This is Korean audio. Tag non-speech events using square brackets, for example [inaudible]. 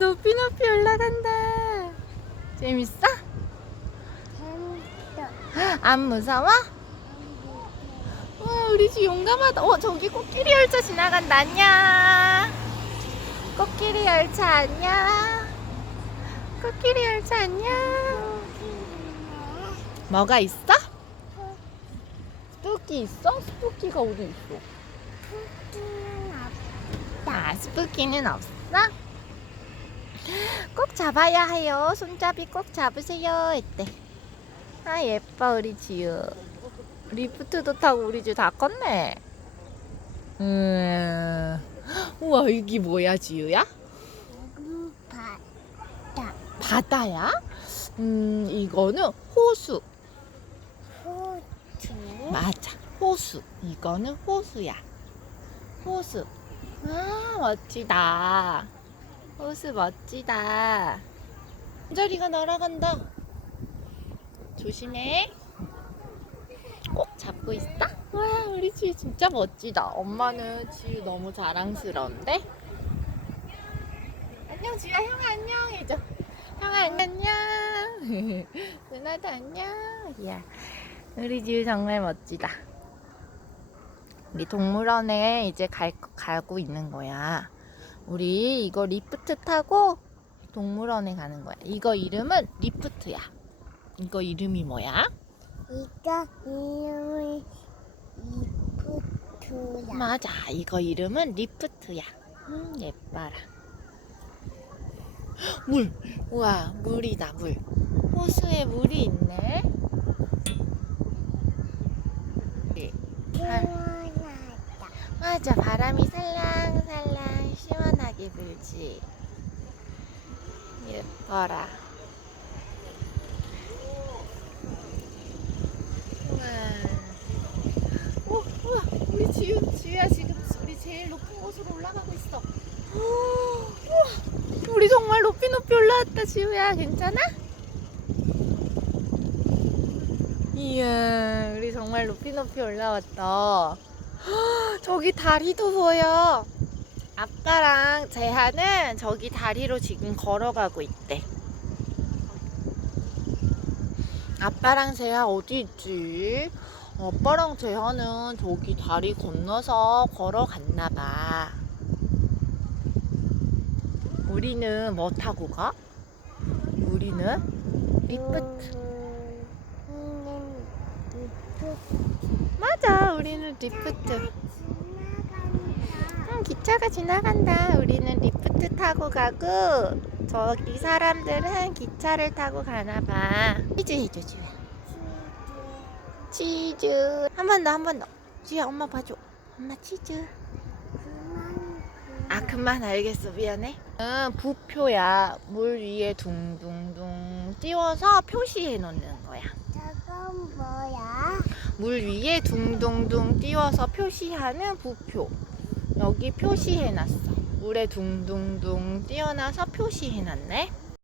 높이 높이 올라간다. 재밌어? 재밌어. 안 무서워? 와, 우리 집 용감하다. 어, 저기 코끼리 열차 지나간다. 안녕. 코끼리 열차 안녕. 코끼리 열차 안녕. 뭐가 있어? 스푸키 있어? 스푸키가 어디 있어? 나 스푸키는 없어? 꼭 잡아야 해요. 손잡이 꼭 잡으세요. 했대. 아 예뻐 우리 지우. 리프트도 타고 우리 지우 다 컸네. 음. 우와 이게 뭐야 지우야? 바다. 바다야? 음 이거는 호수. 호주. 맞아 호수. 이거는 호수야. 호수. 아 멋지다. 호수 멋지다. 자리가 날아간다. 조심해. 꼭 잡고 있어. 와 우리 지우 진짜 멋지다. 엄마는 지우 너무 자랑스러운데. 안녕 지우야 형 안녕 해줘. 형 안녕. [laughs] 누나도 안녕. 야 우리 지우 정말 멋지다. 우리 동물원에 이제 갈, 가고 있는 거야. 우리 이거 리프트 타고 동물원에 가는 거야. 이거 이름은 리프트야. 이거 이름이 뭐야? 이거 이름이 이프트야. 맞아. 이거 이름은 리프트야. 음, 예뻐라. [gasps] 물. 우와, 물이다, 물. 호수에 물이 있네. 아, 시원하다. 맞아. 바람이 살랑살랑 불지. 예뻐라. 지우, 지우야 지금 우리 제일 높은 곳으로 올라가고 있어. 우와. 우리 정말 높이 높이 올라왔다, 지우야. 괜찮아? 이야, 우리 정말 높이 높이 올라왔다. 저기 다리도 보여. 아빠랑 재하는 저기 다리로 지금 걸어가고 있대. 아빠랑 재하 어디 있지? 아빠랑 재하는 저기 다리 건너서 걸어갔나 봐. 우리는 뭐 타고 가? 우리는 리프트. 음, 리프트. 맞아, 우리는 리프트. 응, 기차가 지나간다. 우리는 리프트 타고 가고 저기 사람들은 기차를 타고 가나 봐. 치즈 해줘, 지우야. 치즈. 한 번 더, 한 번 더. 지우야, 엄마 봐줘. 엄마 치즈. 아, 그만 알겠어. 미안해. 응, 부표야. 물 위에 둥둥둥 띄워서 표시해 놓는 거야. 저건 뭐야? 물 위에 둥둥둥 띄워서 표시하는 부표. 여기 표시해놨어. 물에 둥둥둥 띄어놔서 표시해놨네.